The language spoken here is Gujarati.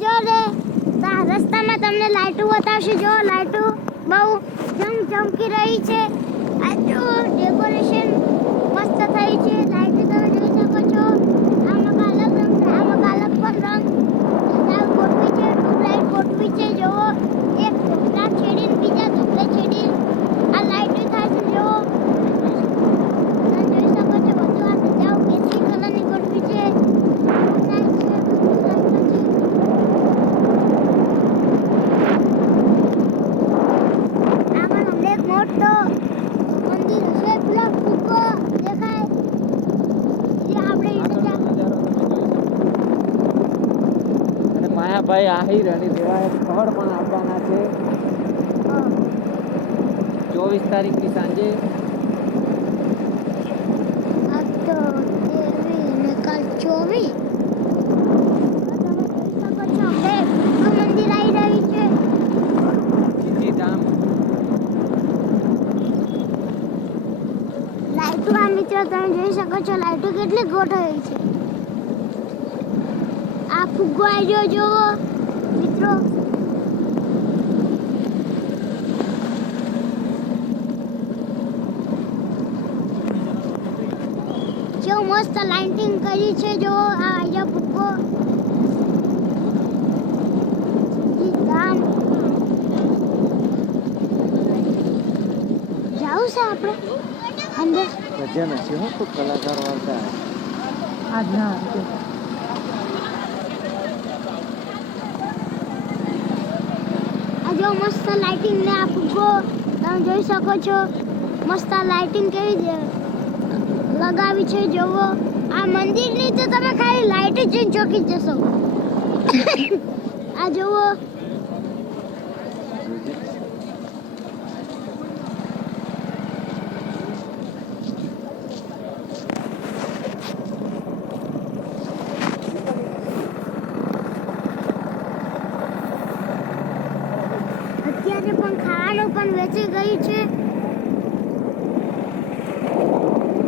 જો રે રસ્તામાં તમને લાઈટો બતાવશે. જો લાઈટો બહુ ચમચમકી રહી છે. આ જો ડેકોરેશન મસ્ત થઈ છે. લાઈટો તમે જોઈ શકો છો. આમાં અલગ રંગ છે, આમાં અલગ પણ રંગ ગોઠવી છે. ટ્યુબલાઈટ ગોઠવી છે. જો એક ધોકલા છેડીને બીજા ધોકલે છેડી આ લાઈટો થાય છે. જો જોઈ શકો છો. બધું આ સજાવ કેસરી કલરની ગોઠવી છે. ભાઈ આહિર અને દેવાય સ્થળ પણ આપવાના છે 24 તારીખની સાંજે. આ તો દેવી ને કાલ 24 મંદિર આવી રહી છે. સિદ્ધિધામ લાઈટો આ મિત્રો તમે જોઈ શકો છો. લાઈટો કેટલી ગોઠવાઈ છે. આ ફુગ્ગો આવ્યો જોવો મિત્રો. જો મસ્ત લાઇટિંગ કરી છે. જો આ આવ્યો ફુગ્ગો. ગામ જાવું છે આપણે અંદર. ભજન છે હું તો કલાકારો આવતા આજ ના આ જો મસ્ત લાઇટિંગ ને આ ફુગ્ગો તમે જોઈ શકો છો. મસ્ત લાઇટિંગ કેવી લગાવી છે જોવો. આ મંદિરની તો તમે ખાલી લાઇટ જ ચોકી જશો. આ જોવો અત્યારે પણ ખાવાનું પણ વેચી ગયું છે.